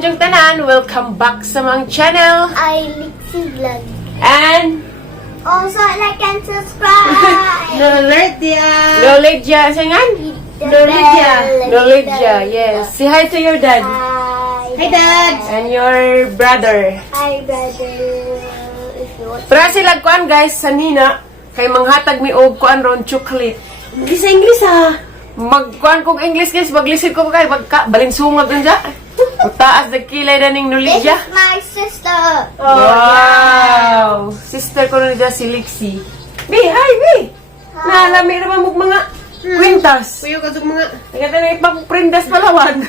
ninyong tanan, welcome back sa mga channel. I Lixie Vlog. And Also, like and subscribe. Lolidja, singan? Lolidja, yes. Say hi to your dad. Hi, Dad. And your brother. Hi, brother. If you want. Para sila kuan guys, sa Nina, kay manghatag mi og kuan ron chocolate. Hindi sa English Magkuan kong English guys, maglisid ko kay balinsungag dun dya. Utaas na kilay na ning This Nolidja. is my sister. Wow! Sister ko na dyan si Lixie. Bi, hi, Bi! Nalami naman mo mga kwintas. Kuya ka mga... Nagkata na ipapaprindas palawan.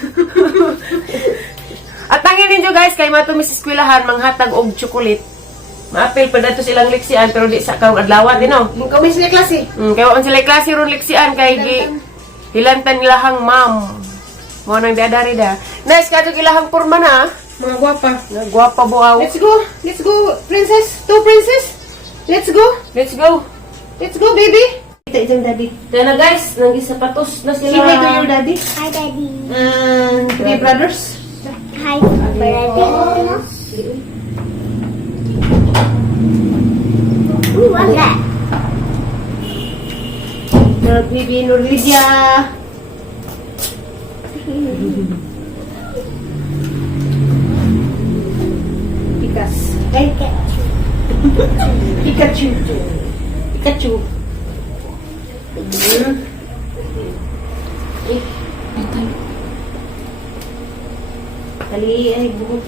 At tangin ninyo guys, kay matumis iskwilahan, manghatag og chocolate. Maapil pa dito silang Lixian, pero di sa karong adlawan din, no? Yung kami sila klase. Kaya on sila klase ron Lixian, kay hilantan nilahang ma'am. Mo nang dadari da. Nice, kadto ilahang porma na. Mga gwapa. Nagwapa buaw. Let's go, princess. Two princess. Let's go. Let's go. Let's go, baby. Ito itong daddy. Kaya na guys, nag-isapatos na sila. Say hi to your daddy. Hi, Daddy. And to your brothers. Hi, brother. Ooh, what's that? The baby Nolidja. Pikas. Ay, Pikachu. Pikachu. Kali ay buhok.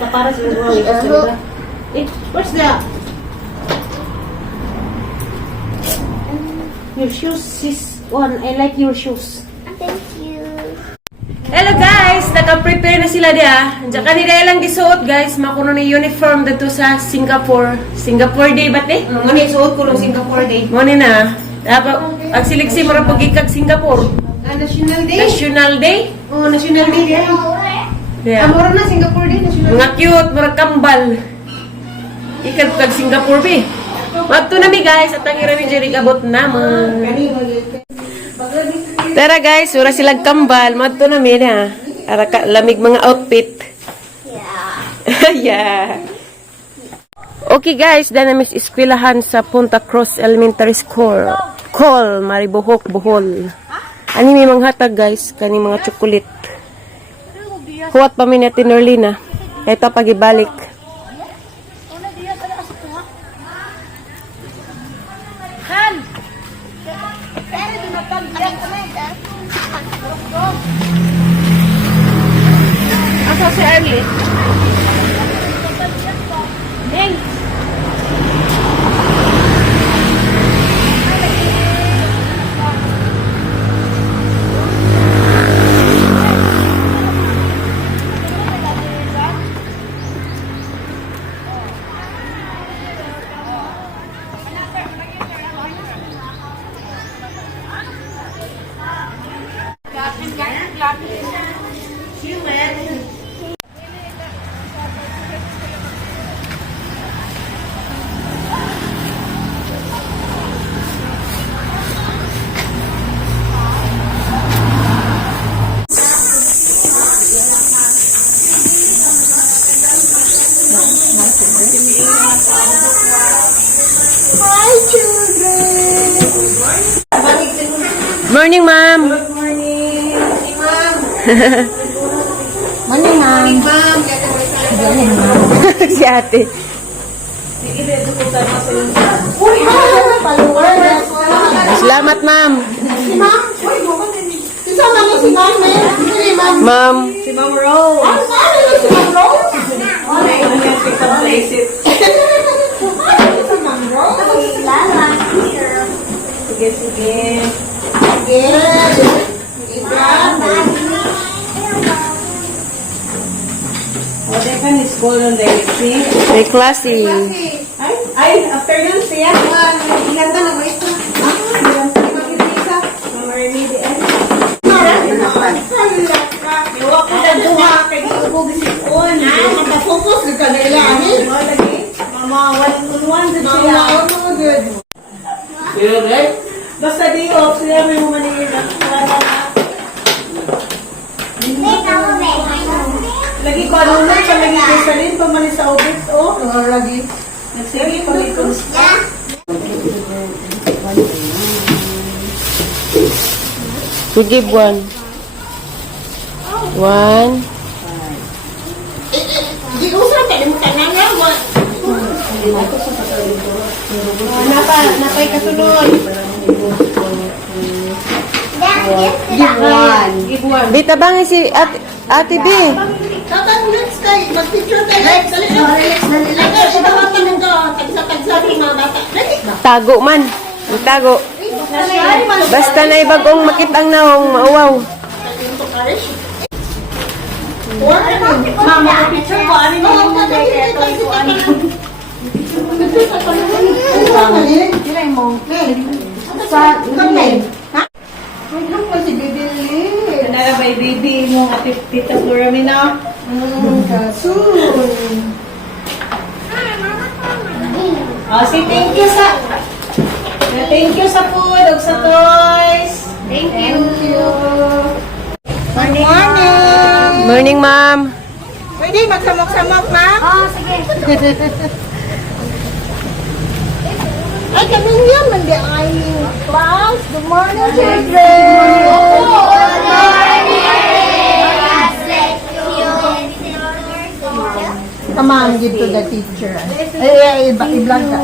Para sa buhok. What's that? Your shoes is one. I like your shoes. Thank you. Hello guys! Naka-prepare na sila dia. Diyan kanila ilang gisuot guys. Makuno ni uniform dito sa Singapore. Singapore Day ba't eh? Muna isuot ko ng Singapore Day. Muna na. Dapat, ang siliksi mo rin pagkikag Singapore. National Day? National Day? Oh, National Day. Yeah. Amoro na Singapore Day. National Mga cute, mga kambal. Ikad kag Singapore be. Magto na mi guys. At ang irami dyan abot naman. Tara guys, wala silang kambal. Magto na mi na. Ara lamig mga outfit. Yeah. Yeah. Okay guys, danamis iskwilahan sa Punta Cross Elementary School. Call, Maribohok, Bohol. Ani may manghatag guys, kani mga chocolate. Huwat pa mi natin Norlina. Ito pagibalik. Asa si Arlie? Thanks. Hi, children. Morning, ma'am. Good morning. Hey, ma'am. Morning, ma'am. Ma'am. Si ate. Uy, ma'am. Salamat, ma'am. Ma'am. Uy, si ma'am. Si ma'am. Si ma'am. Ma'am. Si Ma'am Rose. Ano si Ma'am Rose? Si Ma'am Rose. Sige, sige. Sige. What can is school on the see? May klase. Ay, afternoon siya. Ilan ka na ba ito? Ilan ka na isa? Mama Remedy. Iwa ko na duha. Kaya ko ko bisikon. Nakapokus ka na ilahin. Mama, one-on-one din siya. Mama, good. Basta di off, siya may maningin na. Lagi panunay ka lagi kesalin pamalis sa ubit oh lagi. Nagsige pamito. Sige, buwan. 1. Di usah kalimutan na nga mo. Napay kasunod. Ibuan. Bita bang si Ate B? Tatang next kay mag-picture tayo. Dali. Ibawatan mo to. Tagsa-tagsa ng mga bata. Dali. Tago man. Tago. Basta na ibagong makitang naong mauwaw. Mama, picture ko. Ano yung mga ito? Sa kamay. Ano pa si Bibili? Nara ba baby mo ate Tita Flora Mina? Kasun. Say thank you sa food ug sa toys. Thank you. Morning. Morning, ma'am. Pwede magsamok-samok, ma'am? Oh, sige. Ay, kami yan, mandi ay class. Good morning, children. Come on, give to the teacher. I-vlog ka.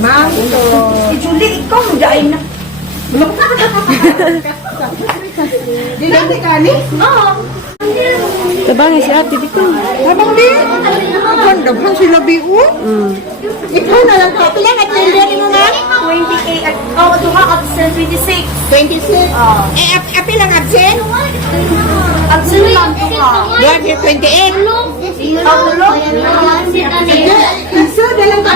Ma'am, ito. Julie, ikaw, dahil na. Di dati ka ni? Oo. Tabangin si Ate dito. Habang di? Ganda ba sila biyo? Ikaw na lang ka. Pila nag-tender mo nga? 20K at, oh, duha absent 26. 26? Api lang absent? Absent lang duha. Doon 28? Isa, dalang ka.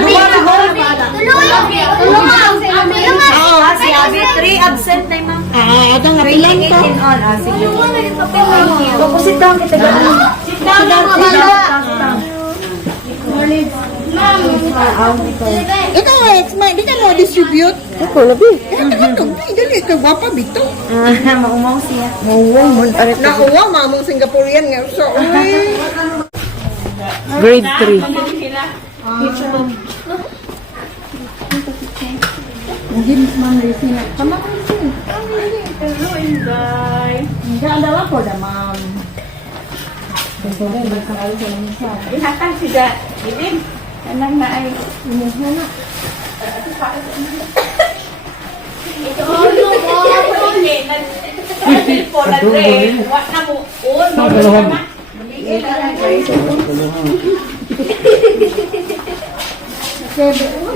Si Abi, 3 absent na ma'am. Ada nga pilang ka. On, sige. Sit down kita gano'n. Sit down Ikaw, ex-man, di ka mo distribute? Ako, nabi. Dali, ikaw wapa bito. Maumaw siya. Nauwa, mamong Singaporean nga. So, uy. Grade 3. Hindi, adawa po na, ma'am.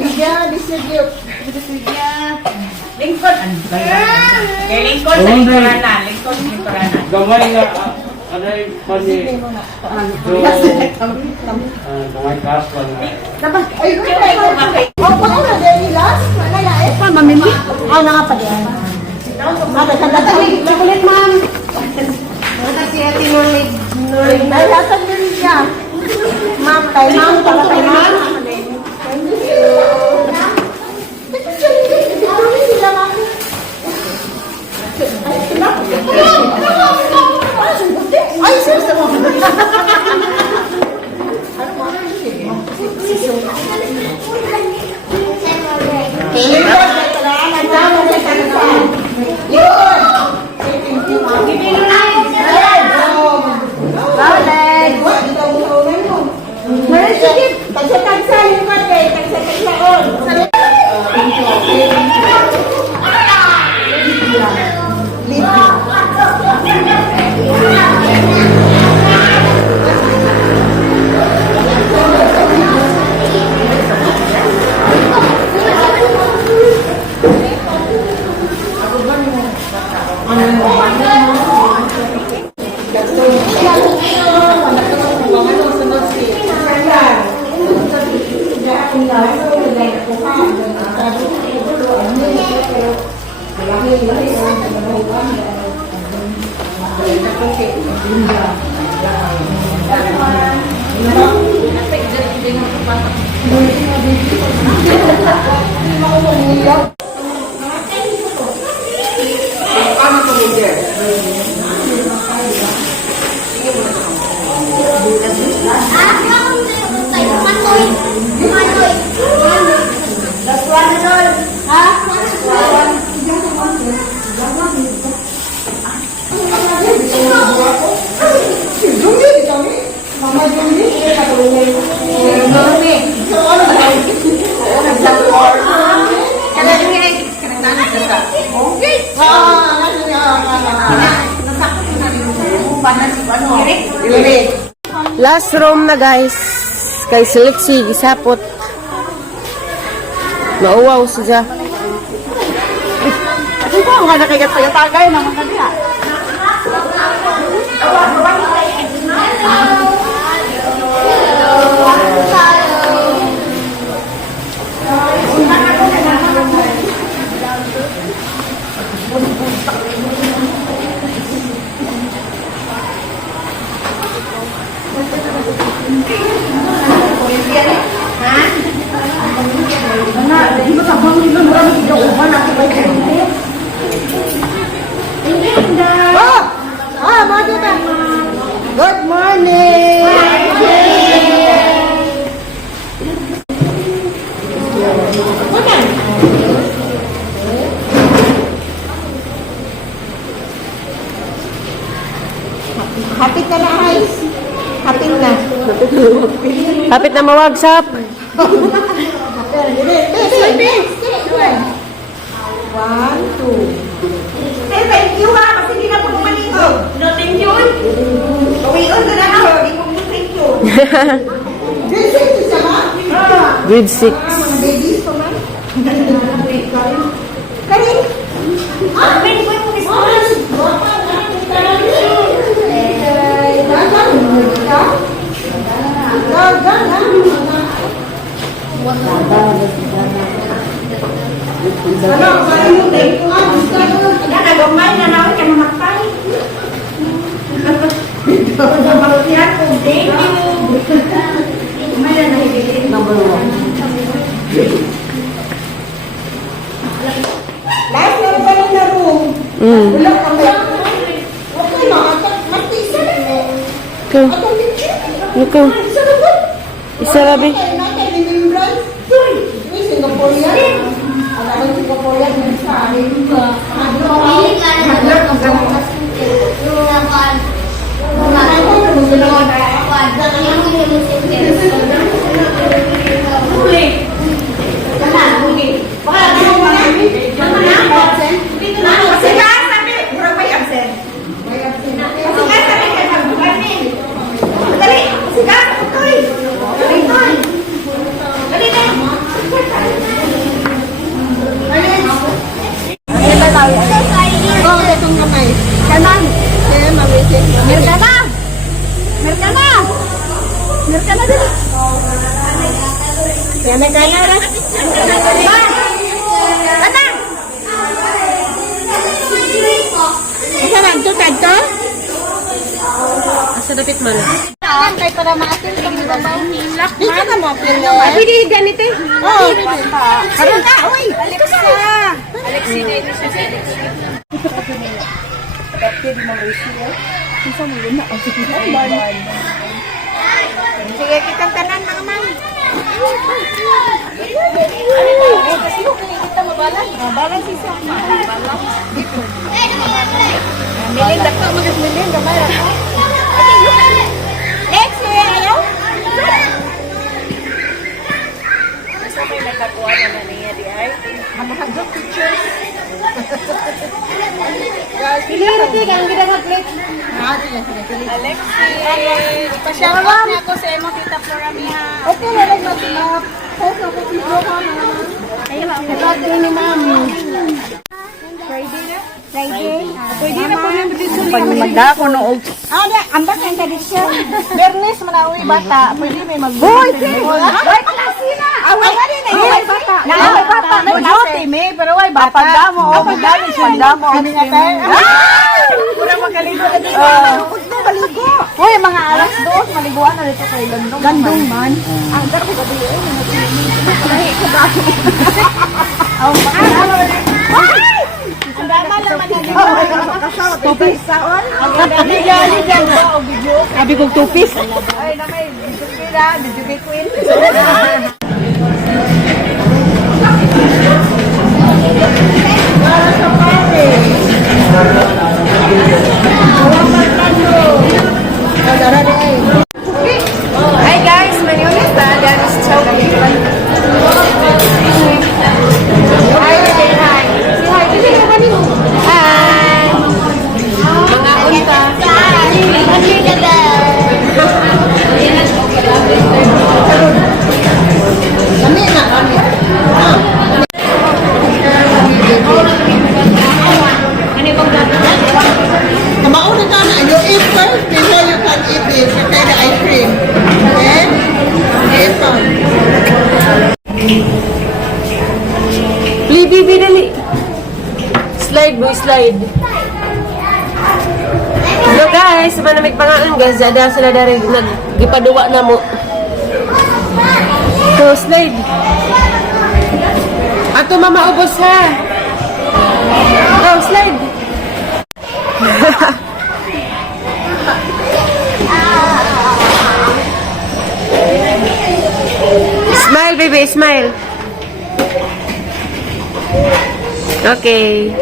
Iya, distribute. Gamay nga, anay pani, gamay kaspa nga. Ay, oh, baka na dahil last? Manala eh. Pa, mamili. Ah, nakapagyan. Chocolate, ma'am. Si Ate Norlid. Ay, hatag din siya. Ma'am, kay ma'am, para kay ma'am. Thank you. Ay, seryoso mo. Last room na guys. Kay Selexi, gisapot. Mauwaw siya. Ako ko, nga nakikita-tagay naman na niya. Good morning! Hapit na na, guys. Hapit na. Kapit na mawagsak. One, two. Hey, thank you ha, kasi hindi na po maligo. No, thank you. Uwion ka na ako, hindi po mo thank you. Grade 6 isa ba? Grade 6. Mga babies ko man. Karin? Ah, pwede po yung Christmas. Ano, parang yung thank you ha. Nagagumay na naman ka namatay. Yan po, thank you. Umay na nahigilin. Number 1. Guys, meron pa rin na room. Wala kami. Okay na, matisa na mo. Okay. Atong picture. Okay. Isa na ba? Isa rabi. Natin, remembrance. Uy, Singaporean. Alam mo, Singaporean, sa amin. Asa dapit man? Kay para maatin pag nababaw ni Lak. Mana mo pila? Pwede ganito eh. Oh, karon ka, oy. Alexa. Alexi na ito siya. Adapted mo Mauricio. Isa mo yun na. Sige, kitang tanan mga ma'am. Balan si Sa. Milin dapat mo milin gamay ra. Next year ayo. Sa may nagkakuha na niya di ay. Mahagod pictures. Pili rin ang ginagawa plate. Alexis, pa-shout out niya ako sa imo Tita Flora Miha. Okay na lang mag-up. Post ako si Flora Miha. Ayun, ni Ma'am. Friday na? Friday. Pwede na po yung tradisyon. Pagmagda ko no og. Ambak ang tradisyon. Bernes manawi bata. Pwede may mag. Boy, ay klase na. Away na yun. Bata. Naway bata. Nauti me, pero way bata. Apagdamo. Apagdamo. Apagdamo. Kami nga tayo. Pura magaligo na dito. Maligo. Uy, mga alas 2, maliguan na dito kay Gandong. Gandong man. Ang dako gabi eh. Lahi ko dati. Ang ang dama lang manigil. Tupis saon. Ang gali dyan ba o video? Sabi kong tupis. Ay, namay. Video kay Queen. Para sa party. Hi guys, slide. So guys, manamig pangaan guys, ada sila dari naggipaduwa na mo. So slide. Ato mama ubos ha. Oh, slide. Smile baby, smile. Okay.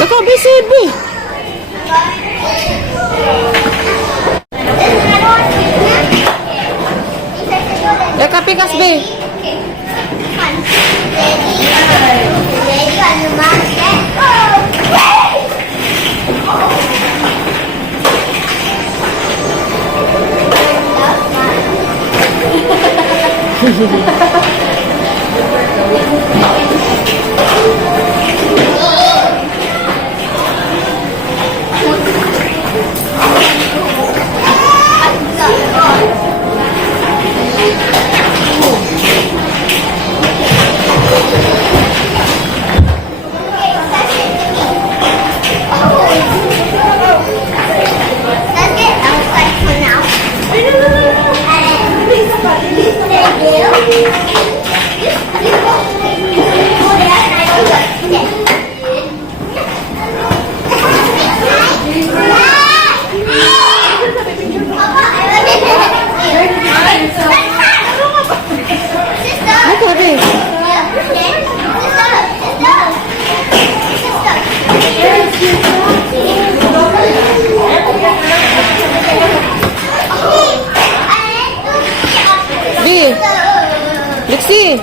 Saka BCB. Ya kapikas be. Lexi.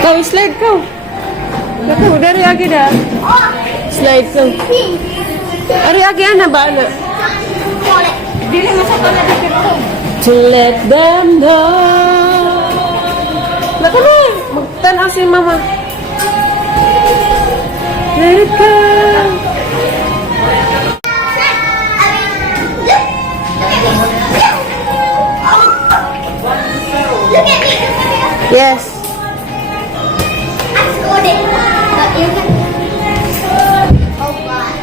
Kau slide kau. Kau dari lagi dah. Slide kau. Dari lagi ana ba ana? Dili masuk na dito. To let them know. Naka na. Magtanaw si mama. Let it go. Yes. I scored it. But you can. Oh God.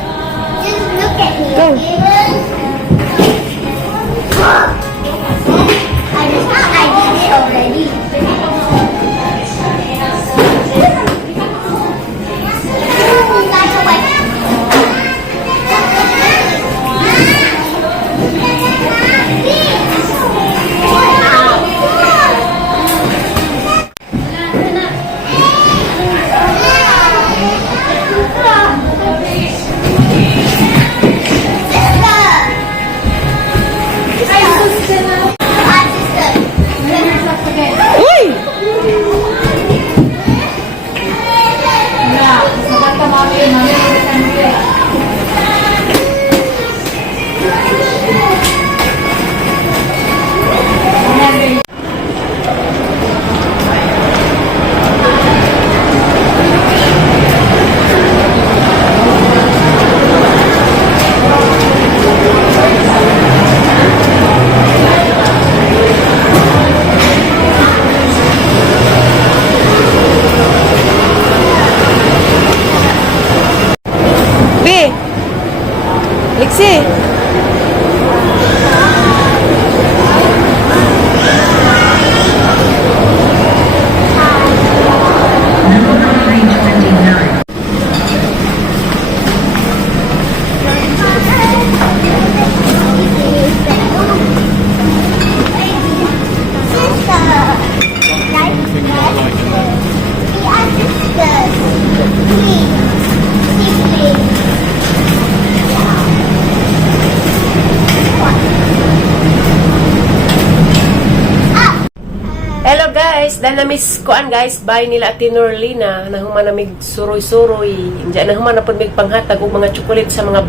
Just look at me. Go. I just thought I did it already. That's away. Wow. guys, danamis koan guys, bay nila Ate Norlina na humanamig suroy-suroy. Diyan na humanapod mig panghatag og mga chocolate sa mga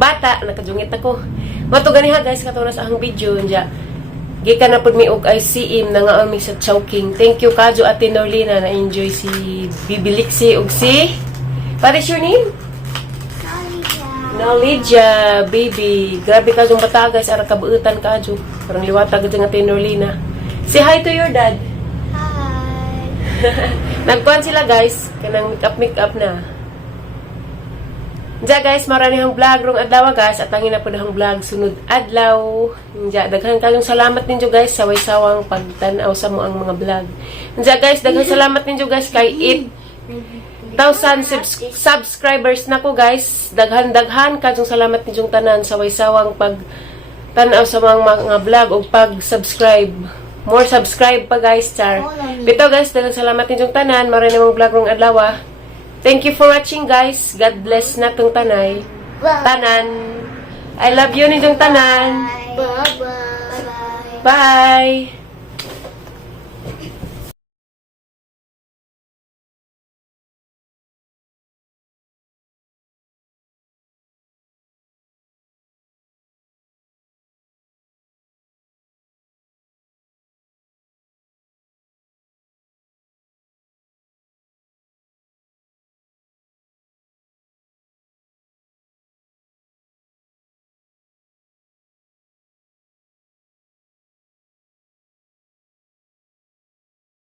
bata, nakajungit ako. Mato ganiha guys, katong sa ahang video diya. Gikan na pud mi og ICM na nga mi sa Chowking. Thank you kadyo Ate Norlina, na enjoy si Bibilixi og si what is your name? Nolidja, baby. Grabe ka yung bata guys, ara kabuutan ka jo. Parang liwata ka nga Ate Norlina. Say hi to your dad. Hi. Nagkuhan sila guys, kanang make-up na. Diya guys, marami hang vlog rong adlaw guys, at angin na po hang vlog sunod adlaw. Diya, daghan kayong salamat ninyo guys sa way sawang pagtanaw sa mo ang mga vlog. Diya guys, daghan salamat ninyo guys kay 8,000 subscribers na ko guys. Daghan kayong salamat ninyong tanan sa way sawang pagtanaw sa mga vlog o pag-subscribe. More subscribe pa guys, char. Bito guys, dagang salamat ninyong tanan. Maray namang vlog rong adlaw. Thank you for watching guys. God bless na tong tanan. I love you ninyong tanan. Bye-bye. Bye.